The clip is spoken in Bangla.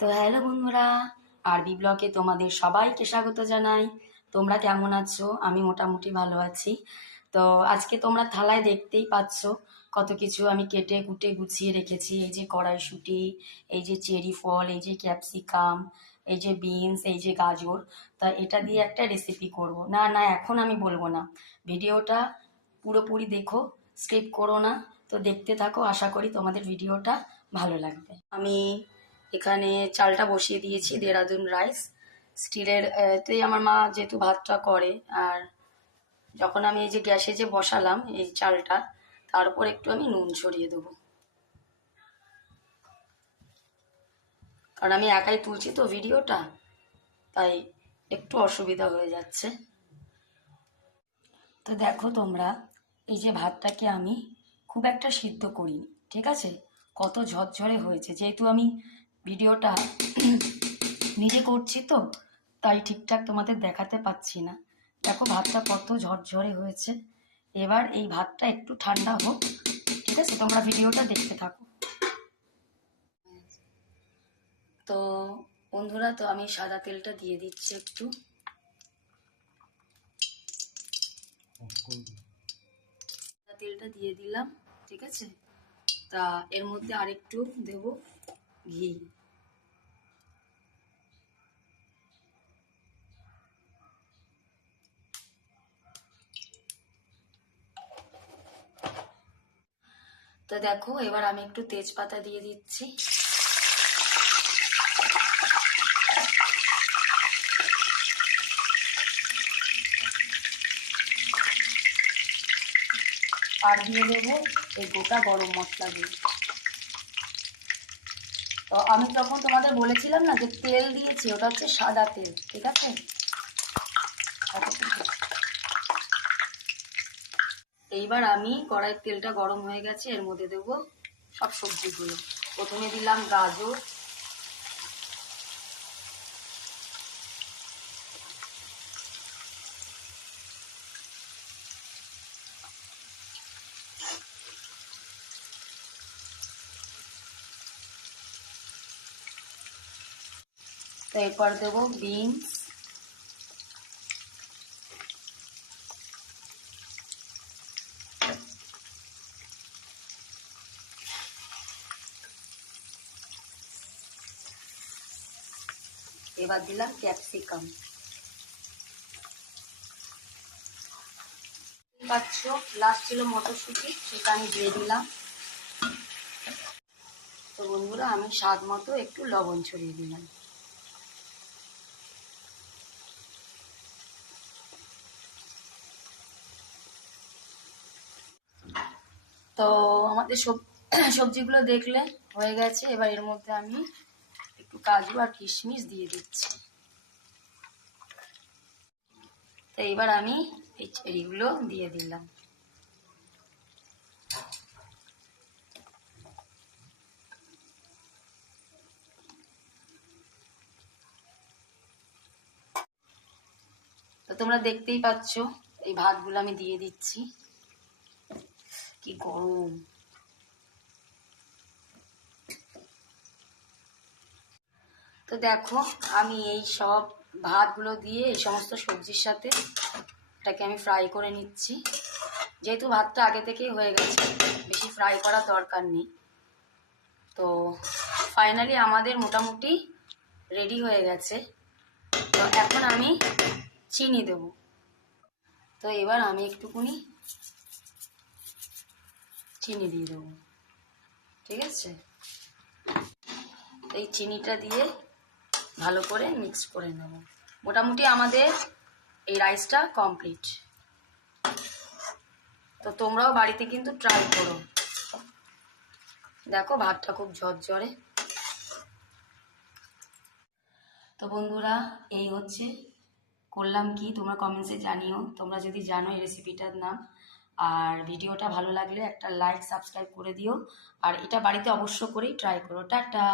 তো হ্যালো বন্ধুরা, আরবি ব্লগে তোমাদের সবাইকে স্বাগত জানাই। তোমরা কেমন আছো? আমি মোটামুটি ভালো আছি। তো আজকে তোমরা থালায় দেখতেই পাচ্ছ কত কিছু আমি কেটে কুটে গুছিয়ে রেখেছি। এই যে কড়াইশুঁটি, এই যে চেরি ফল, এই যে ক্যাপসিকাম, এই যে বিনস, এই যে গাজর। তা এটা দিয়ে একটা রেসিপি করব। না না, এখন আমি বলবো না, ভিডিওটা পুরোপুরি দেখো, স্কিপ করো না। তো দেখতে থাকো, আশা করি তোমাদের ভিডিওটা ভালো লাগবে। আমি এখানে চালটা বসিয়ে দিয়েছি, দেরাদুন রাইস স্টিলের তেই আমার মা যেহেতু ভাতটা করে। আর যখন আমি এই যে গ্যাসে যে বসালাম এই চালটা, তার উপর একটু আমি নুন ছড়িয়ে দেবো, কারণ আমি একাই তুলছি তো ভিডিওটা, তাই একটু অসুবিধা হয়ে যাচ্ছে। তো দেখো তোমরা, এই যে ভাতটাকে আমি খুব একটা সিদ্ধ করিনি, ঠিক আছে? কত ঝরঝরে হয়েছে, যেহেতু আমি ভিডিওটা নিজে করছি তো, তাই ঠিকঠাক তোমাদের দেখাতে পাচ্ছি না। দেখো ভাতটা কত ঝরঝরে হয়েছে। এবার এই ভাতটা একটু ঠান্ডা হোক, ঠিক আছে? তোমরা ভিডিওটা দেখতে থাকো। তো বন্ধুরা, তো আমি সাদা তেলটা দিয়ে দিচ্ছি একটু। সাদা তেলটা দিয়ে দিলাম, ঠিক আছে? তা এর মধ্যে আরেকটু দেব ঘি। তো দেখো, এবার আমি একটু তেজপাতা দিয়ে দিচ্ছি। আর দিয়ে দেবো এই গোটা গরম মশলাগুলো। তো আমি তখন তোমাদের বলেছিলাম না যে তেল দিয়েছি, ওটা হচ্ছে সাদা তেল, ঠিক আছে? এইবার আমি কড়াইয়ের তেলটা গরম হয়ে গেছে, এর মধ্যে দেবো সব সবজিগুলো। প্রথমে দিলাম গাজর, তো এরপর দেবো বিনস, এবার দিলাম ক্যাপসিকাম। পাচ্ছ, লাস্ট ছিল মটরশুঁটি, সেটা আমি দিয়ে দিলাম। তো বন্ধুরা, আমি স্বাদ মতো একটু লবণ ছড়িয়ে দিলাম। তো আমাদের সবজিগুলো দেখলে হয়ে গেছে। এবার এর মধ্যে আমি একটু কাজু আর কিশমিশ দিয়ে দিচ্ছি। তো এবার আমি এই চেরিগুলো দিয়ে দিলাম। তো তোমরা দেখতেই পাচ্ছ, এই ভাতগুলো আমি দিয়ে দিচ্ছি। কি গরম! তো দেখো, আমি এই সব ভাতগুলো দিয়ে এই সমস্ত সবজির সাথে এটাকে আমি ফ্রাই করে নিচ্ছি। যেহেতু ভাতটা আগে থেকেই হয়ে গেছে, বেশি ফ্রাই করার দরকার নেই। তো ফাইনালি আমাদের মোটামুটি রেডি হয়ে গেছে। তো এখন আমি চিনি দেব। তো এবার আমি একটুকুনি চিনি দিয়ে দেবো, ঠিক আছে? এই চিনিটা দিয়ে ভালো করে মিক্স করে নেব। মোটামুটি আমাদের এই রাইসটা কমপ্লিট। তো তোমরাও বাড়িতে কিন্তু ট্রাই করো। দেখো ভাতটা খুব ঝরঝরে। তো বন্ধুরা, এই হচ্ছে করলাম কি, তোমরা কমেন্টসে জানিও তোমরা যদি জানো এই রেসিপিটার নাম। আর ভিডিওটা ভালো লাগলে একটা লাইক সাবস্ক্রাইব করে দিও। আর এটা বাড়িতে অবশ্য করেই ট্রাই করো। টাটা।